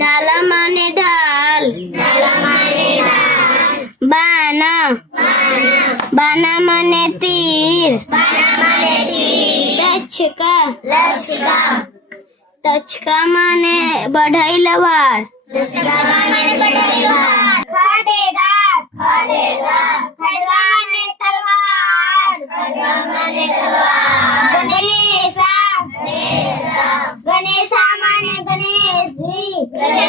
ढाला माने ढाल बाना बाना माने तीर टचका टचका माने बढ़ई लवार खड़गा माने तलवार गणेशा गणेशा माने गणेश जी